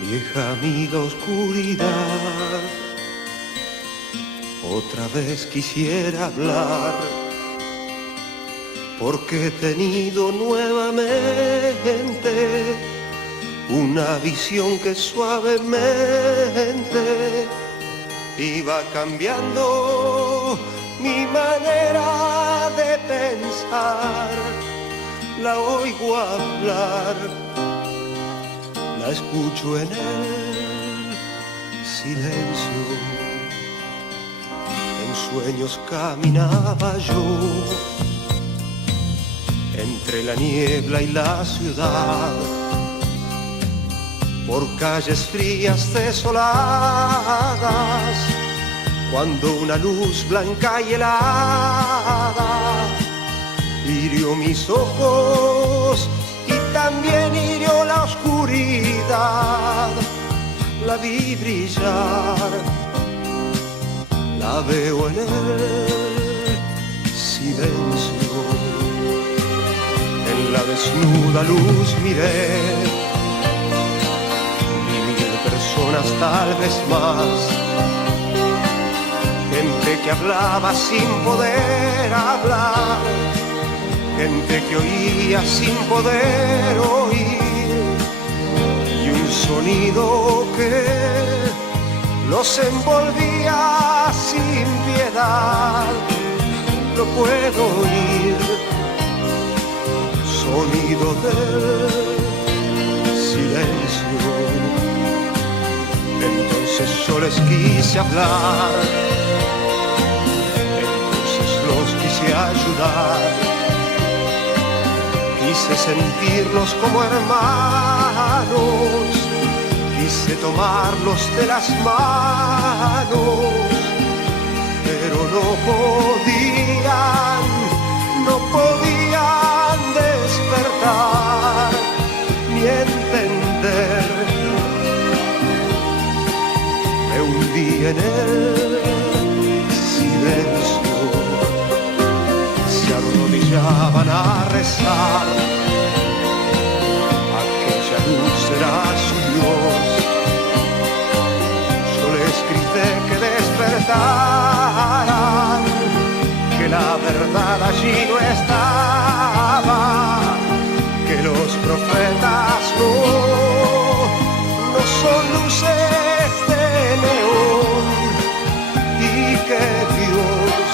Vieja amiga oscuridad, otra vez quisiera hablar, porque he tenido nuevamente una visión que suavemente iba cambiando mi manera de pensar. La oigo hablar, la escucho en el silencio. En sueños caminaba yo entre la niebla y la ciudad, por calles frías desoladas, cuando una luz blanca y helada hirió mis ojos y también hirió la oscuridad. La vi brillar, la veo en el silencio. En la desnuda luz miré, vi 1000 personas, tal vez más, gente que hablaba sin poder hablar, gente que oía sin poder oír, y un sonido que los envolvía sin piedad. Lo puedo oír, sonido del silencio. Entonces yo les quise hablar, entonces los quise ayudar, quise sentirlos como hermanos, quise tomarlos de las manos, pero no podían despertar ni entender. Me hundí en el silencio, se arrodillaban a rezar. Aquella luz era su Dios. Yo les grité que despertaran, que la verdad allí no estaba, que los profetas no son luces de neón, y que Dios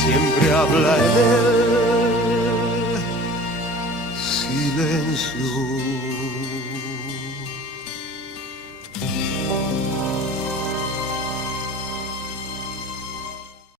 siempre habla en el silencio.